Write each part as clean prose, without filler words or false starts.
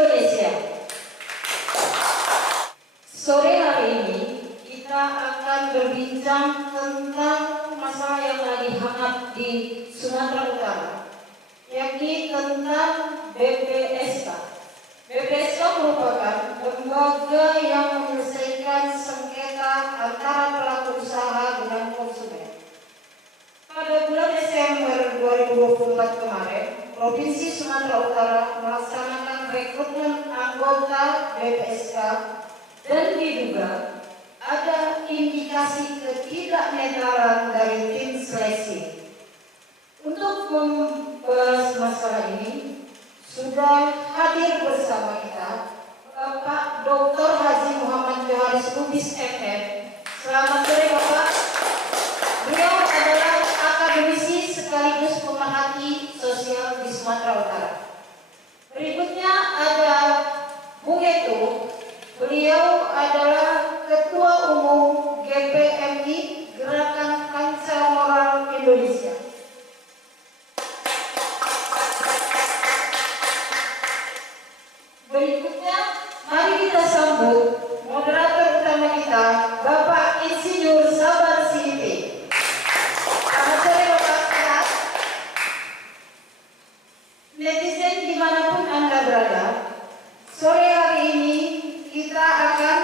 Indonesia. Sore hari ini kita akan berbincang tentang masalah yang lagi hangat di Sumatera Utara, yakni tentang BPSK. BPSK merupakan lembaga yang menyelesaikan sengketa antara pelaku usaha dengan konsumen. Pada bulan Desember 2024 kemarin, Provinsi Sumatera Utara melaksanakan rekrutmen anggota BPSK dan diduga ada indikasi ketidaknetralan dari tim seleksi. Untuk membahas masalah ini, sudah hadir bersama kita Bapak Dr. Haji Muhammad Joharis Lubis MM. Selamat sore Bapak. Beliau adalah akademisi sekaligus pemerhati sosial di Sumatera Utara. Berikutnya ada Bung Eto. Beliau adalah Ketua Umum GPMI Gerakan Kancah Moral Indonesia. Berikutnya, mari kita sambut moderator utama kita, Bapak Insinyur Sabar Sidique. Selamat sore Bapak sehat. Netizen dimanapun Anda berada, sore hari ini kita akan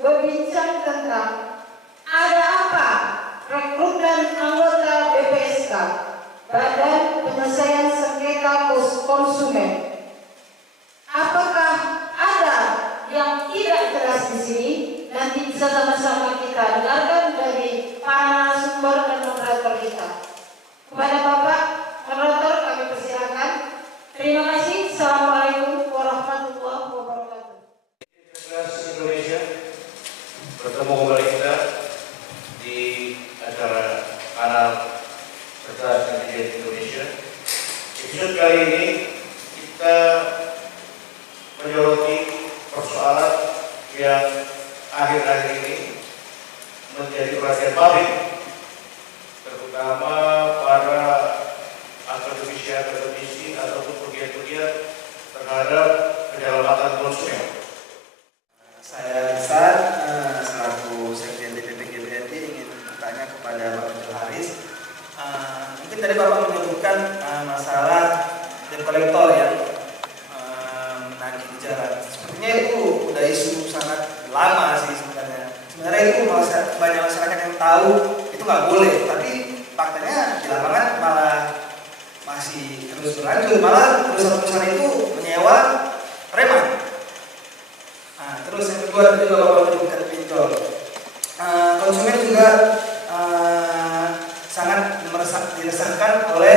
berbincang tentang ada apa rekrutmen anggota BPSK, Badan Penyelesaian Sengketa Konsumen. Apakah ada yang tidak jelas di sini? Nanti bisa sama-sama kita dengarkan dari para narasumber dan moderator kita. Kepada Bapak moderator kami persilakan. Terima kasih. Assalamualaikum warahmatullahi wabarakatuh. Indonesia, bertemu kembali kita di acara kanal Cerdas Netizen Indonesia. Episode kali ini kita menyoroti persoalan yang akhir-akhir ini menjadi perhatian publik, terutama para akademisi ataupun pegiat-pegiat terhadap penyelamatan konsumen. Saya Rizal, selaku Sekjen DPP GPMI ingin bertanya kepada Bapak Joharis. Mungkin tadi Bapak menyebutkan masalah debt collector yang menagih di jalan. Sepertinya itu udah isu sangat lama sih sebenarnya. Sebenarnya itu banyak masyarakat yang tahu itu nggak boleh, tapi faktanya di lapangan malah masih terus berlanjut. Malah perusahaan-perusahaan itu menyewa preman. Terus yang kedua tadi Bapak menyebutkan pinjol. Konsumen juga sangat diresahkan oleh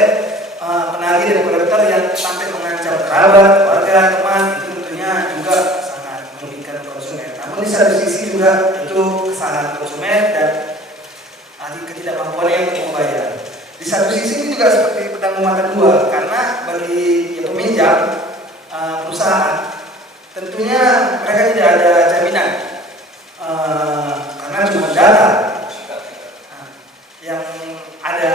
penagih dan kolektor yang sampai mengancam kerabat, warga, teman. Itu tentunya juga sangat merugikan konsumen. Namun di satu sisi juga itu kesalahan konsumen dan ketidakmampuan yang untuk membayar. Di satu sisi itu juga seperti pedang bermata dua, karena bagi peminjam perusahaan tentunya mereka tidak ada jaminan karena cuma data yang ada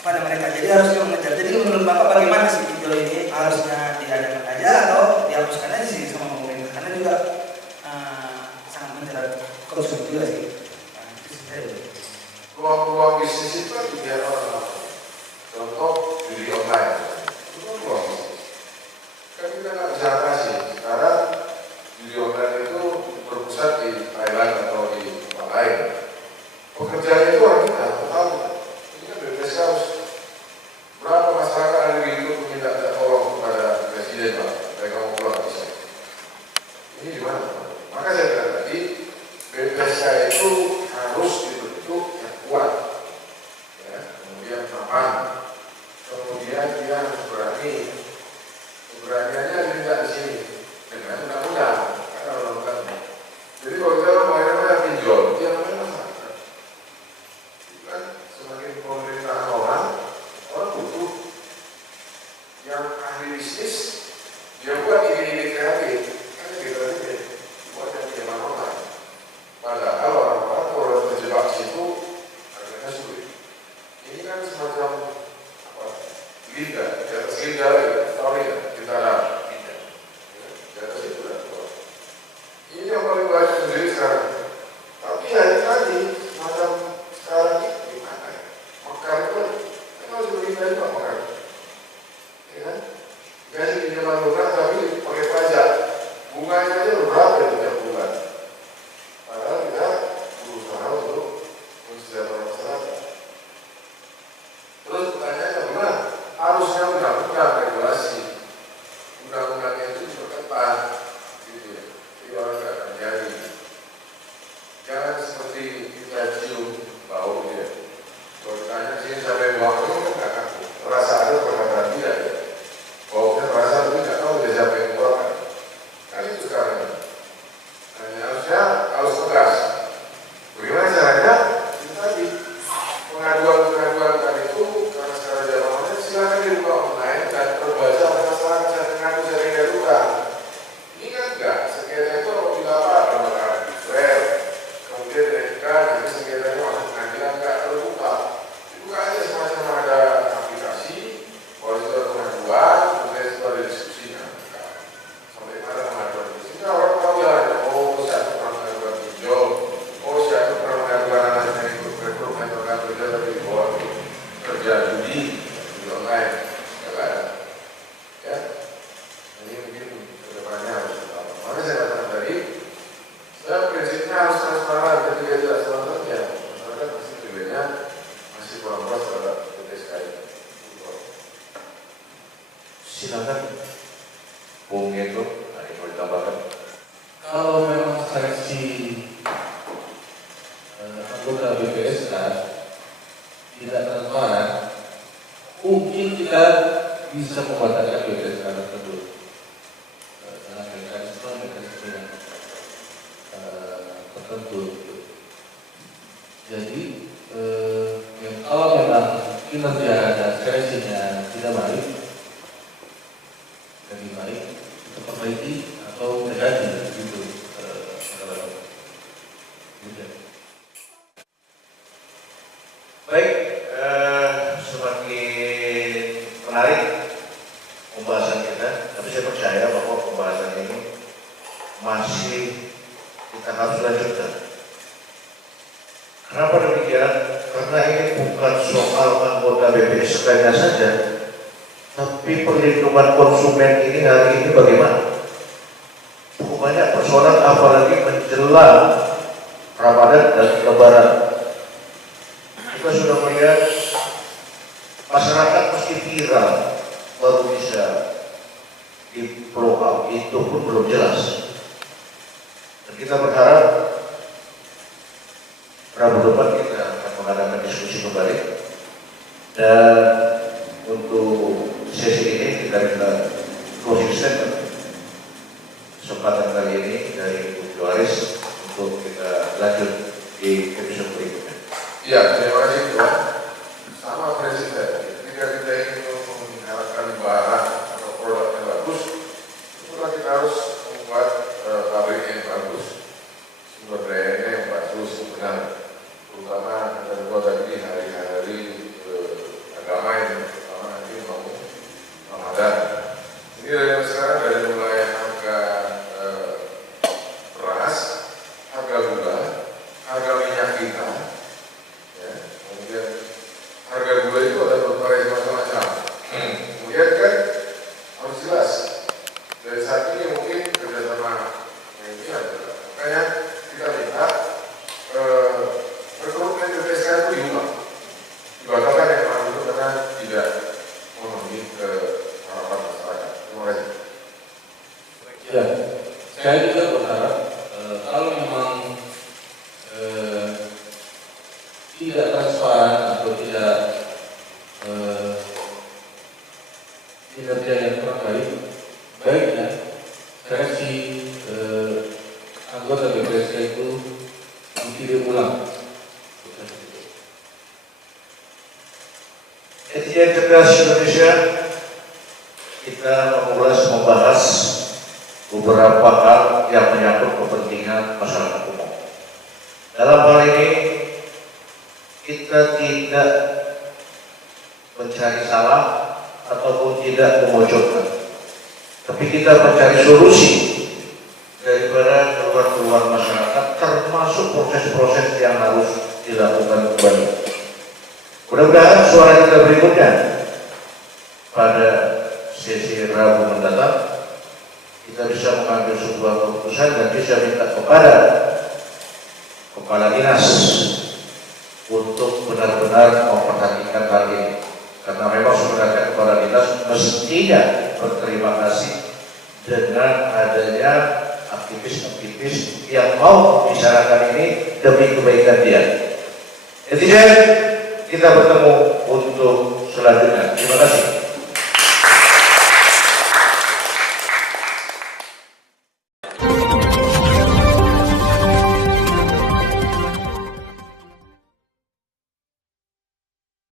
pada mereka, jadi harusnya mengejar. Jadi menurut Bapak bagaimana sih pinjol ini, harusnya diadakan aja atau dihapuskan aja sih sama pemerintah, karena juga sangat menjerat konsumen juga sih. Peluang bisnis itu kan dilihat orang. Contoh judi online, itu kan peluang bisnis. Kan kita nggak bisa atasi. Sekarang judi online itu berpusat di Thailand atau di tempat lain. Pekerjaan itu orang kita, tahu. Ini kan BPSK harus berapa masyarakat ada begitu meminta tolong kepada presiden Pak, mereka mau pulang bisa. Ini gimana? Maka saya bilang tadi BPSK itu harus dibentuk yang kuat, ya, kemudian aman, kemudian dia harus berani. Keberaniannya tidak di sini utang. Ingat nggak, sengketa itu apabila apa? Lembaga fair, kemudian mereka nanti sengketanya masuk pengadilan nggak terbuka. Dibuka aja semacam ada aplikasi, kalau itu ada pengaduan, kemudian itu ada diskusinya. Sampai mana pengaduan di sini orang tahu ya, oh satu pernah mengadukan pinjol, oh satu pernah mengadukan anaknya ikut rekrutmen rekan kerja tapi di bawah kerja judi online, ya kan? Ya, ini mungkin kedepannya harus ditambah. Makanya saya katakan tadi, saya prinsipnya harus transparan. Ketika tidak transparan ya masyarakat pasti nilainya masih kurang puas terhadap PTSKI. Silakan, Bung Eko, ada yang mau ditambahkan? Kalau memang seleksi anggota BPSK tidak transparan, mungkin kita bisa membatalkan BPSK tersebut dengan mekanisme yang tertentu. Jadi kalau memang kinerja dan seleksinya tidak baik, lebih baik kita perbaiki atau ganti gitu. Baik, semakin menarik pembahasan kita, tapi saya percaya bahwa pembahasan ini masih kita harus lanjutkan. Kenapa demikian? Karena ini bukan soal anggota BPSK-nya saja, tapi perlindungan konsumen ini hari ini bagaimana? Cukup banyak persoalan apalagi menjelang Ramadan dan Lebaran. Kita sudah melihat masyarakat mesti viral baru bisa di blow up, itu pun belum jelas. Dan kita berharap Rabu depan kita akan mengadakan diskusi kembali, dan untuk sesi ini kita minta closing statement kesempatan kali ini dari Bu Joharis untuk kita lanjut di episode berikutnya. Ya, terima kasih Tuhan. Sama Presiden, ketika kita ingin mengharapkan barang atau produk yang bagus, itulah kita harus membuat pabrik yang bagus, sumber dayanya yang bagus, benar. Terutama dan buat tadi hari-hari agama yang pertama nanti mau Ramadan. Ini dari sekarang dari mulai harga beras, harga gula, harga minyak kita, ya, kemudian harga gula itu ada bervariasi macam-macam. Kemudian kan harus jelas dari saat ini mungkin kerjasama yang ini adalah makanya kita minta rekrutmen BPSK itu dibatalkan yang kemarin itu karena tidak memenuhi harapan masyarakat. Terima kasih. Ya, saya juga berharap kalau memang tidak transparan atau tidak kinerja yang kurang baik, baiknya seleksi anggota BPSK itu dikirim ulang. Netizen Cerdas Indonesia, kita membahas beberapa hal yang menyangkut kepentingan masyarakat umum. Dalam hal ini kita tidak mencari salah ataupun tidak memojokkan, tapi kita mencari solusi daripada keluhan-keluhan masyarakat, termasuk proses-proses yang harus dilakukan kembali. Mudah-mudahan suara kita berikutnya pada sesi Rabu mendatang kita bisa mengambil sebuah keputusan dan bisa minta kepada kepala dinas untuk benar-benar memperhatikan hal ini, karena memang sebenarnya kepala dinas mestinya berterima kasih dengan adanya aktivis-aktivis yang mau membicarakan ini demi kebaikan dia. Netizen, kita bertemu untuk selanjutnya. Terima kasih.